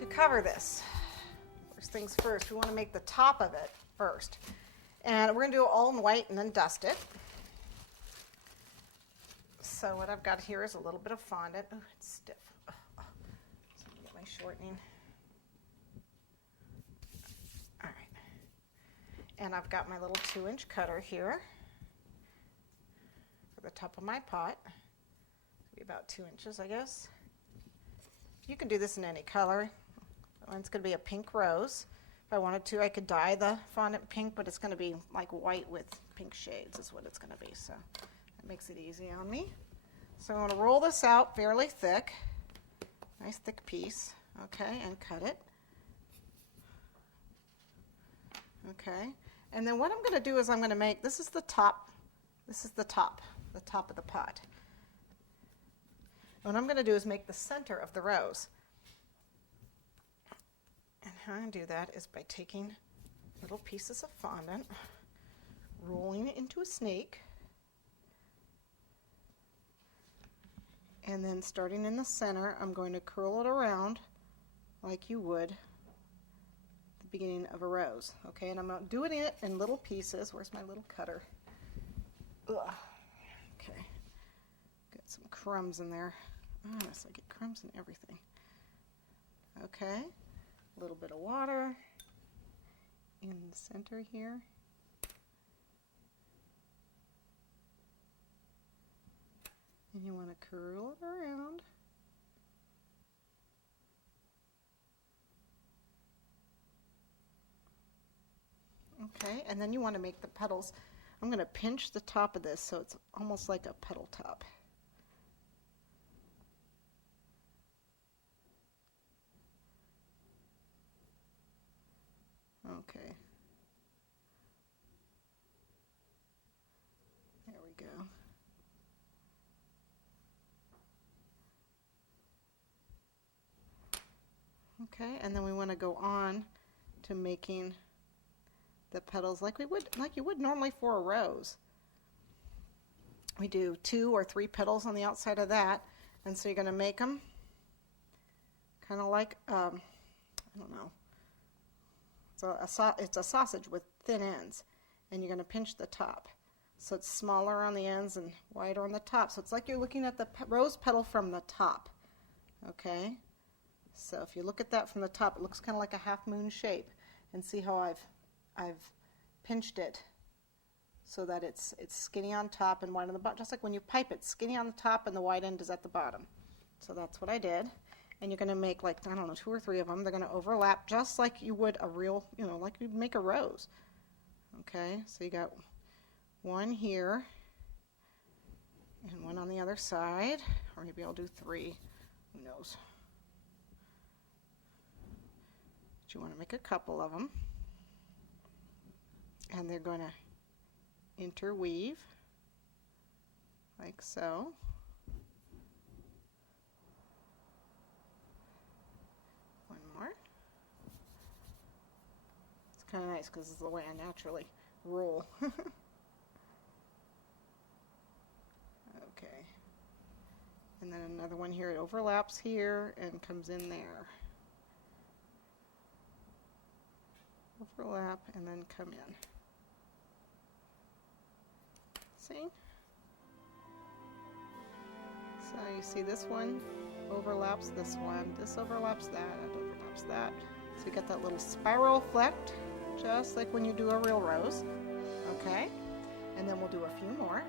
to cover this. First things first, we want to make the top of it first. And we're going to do it all in white and then dust it. So what I've got here is a little bit of fondant. Oh, it's stiff. So I'm going to get my shortening. All right. And I've got my little 2-inch cutter here for the top of my pot. It'll be about 2 inches, I guess. You can do this in any color. It's going to be a pink rose. If I wanted to, I could dye the fondant pink, but it's going to be like white with pink shades is what it's going to be. So that makes it easy on me. So I'm going to roll this out fairly thick, nice thick piece, okay, and cut it. Okay, and then what I'm going to do is I'm going to make, this is the top of the pot. What I'm going to do is make the center of the rose. And how I do that is by taking little pieces of fondant, rolling it into a snake, and then starting in the center, I'm going to curl it around like you would the beginning of a rose. Okay, and I'm doing it in little pieces. Where's my little cutter? Ugh. Okay, got some crumbs in there. Honest, I get crumbs in everything. Okay. A little bit of water in the center here. And you want to curl it around. Okay, and then you want to make the petals. I'm going to pinch the top of this so it's almost like a petal top. Okay. There we go. Okay, and then we want to go on to making the petals like you would normally for a rose. We do 2 or 3 petals on the outside of that, and so you're going to make them kind of like I don't know. It's a sausage with thin ends, and you're going to pinch the top. So it's smaller on the ends and wider on the top. So it's like you're looking at the rose petal from the top. Okay? So if you look at that from the top, it looks kind of like a half moon shape. And see how I've pinched it so that it's skinny on top and wide on the bottom. Just like when you pipe it, skinny on the top and the wide end is at the bottom. So that's what I did. And you're going to make like, I don't know, 2 or 3 of them. They're going to overlap just like you would a real, like you'd make a rose. Okay, so you got one here and one on the other side. Or maybe I'll do 3. Who knows? But you want to make a couple of them. And they're going to interweave like so. Kind of nice because it's the way I naturally roll. Okay. And then another one here. It overlaps here and comes in there. Overlap and then come in. See? So you see this one overlaps this one. This overlaps that. That overlaps that. So you get that little spiral effect, just like when you do a real rose. Okay, and then we'll do a few more.